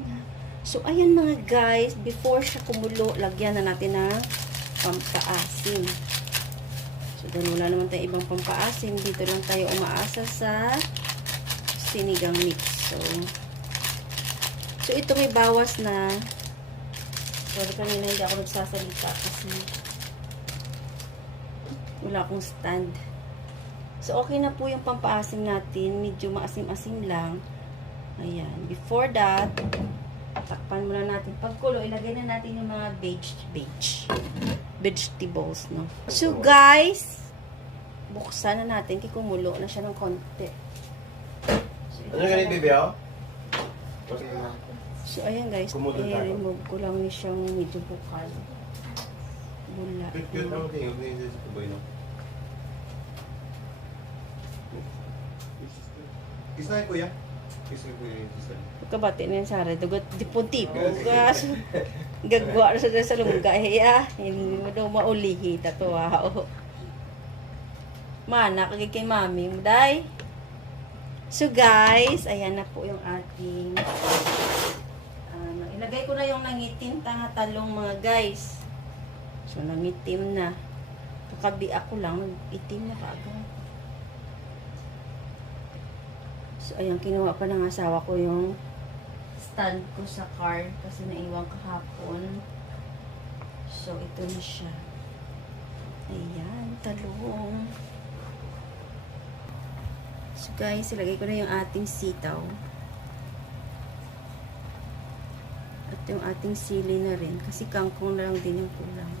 nga. So, ayan mga guys, before siya kumulo, lagyan na natin ng pampaasim. So, dahil wala naman tayo ibang pampaasim, dito lang tayo umaasa sa sinigang mix. So ito may bawas na. Sorry, kanina hindi ako nagsasalita kasi wala akong stand. So, okay na po yung pampaasim natin. Medyo maasim-asim lang. Ayan. Before that, takpan muna natin. Pagkulo, ilagay na natin yung mga vegetables, no? So, guys, buksan na natin. Kikumulo na siya ng konti. So, ano ganit, baby, oh? So, ayan, guys. I-remove ko lang ni siyang medyo bukal. Bula. Cute na mga tingin. Huwag na yung sabay, no? Kiss na kuya. Kiss na kuya. Pagkabati na yan, Sara. Dugot, dipuntipo. Gas. Gagwa na sa lungga. Hiya. Hindi mo daw maulihi. Tatuwa. Mana, kagay kay mami. Muday. So, guys, ayan na po yung ating ilagay ko na yung nangitim talong mga guys. So, nangitim na. Kakabi ako lang. Itim na kaagad. So, ayan, kinuha pa ng asawa ko yung stand ko sa car kasi naiwan kahapon. So, ito na siya. Ayan, talong. So, guys, ilagay ko na yung ating sitaw. At yung ating sili na rin kasi kangkong na lang din yung kulang.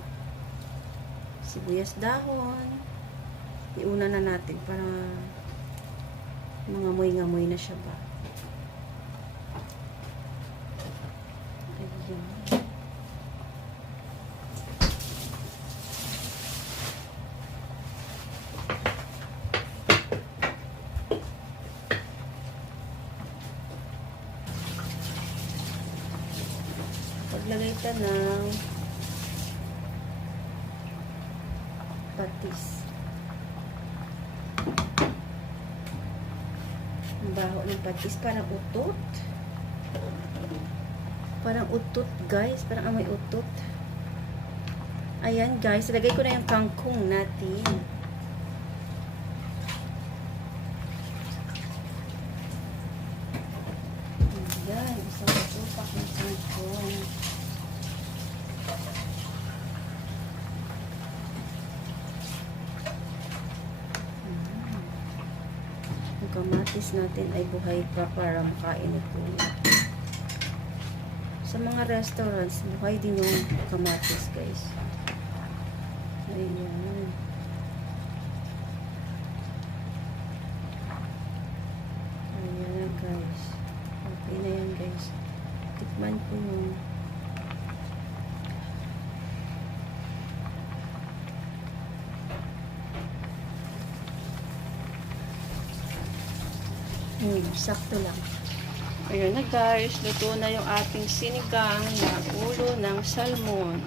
Sibuyas dahon. Iuna na natin para mangamoy-ngamoy na siya ba. Ayan. Paglagay ka ng patis. Ang baho ng patis. Parang utot. Parang utot, guys. Parang amoy utot. Ayan, guys. Ilagay ko na yung kangkong natin. Ayan. Isang utak ng kangkong. Kamatis natin ay buhay pa para makain ito. Sa mga restaurants, buhay din yung kamatis, guys. Ayan. Ayan na, guys. Okay na yan, guys. Tikman ko yung sakto lang. Ayan na guys, luto na yung ating sinigang na ulo ng salmon.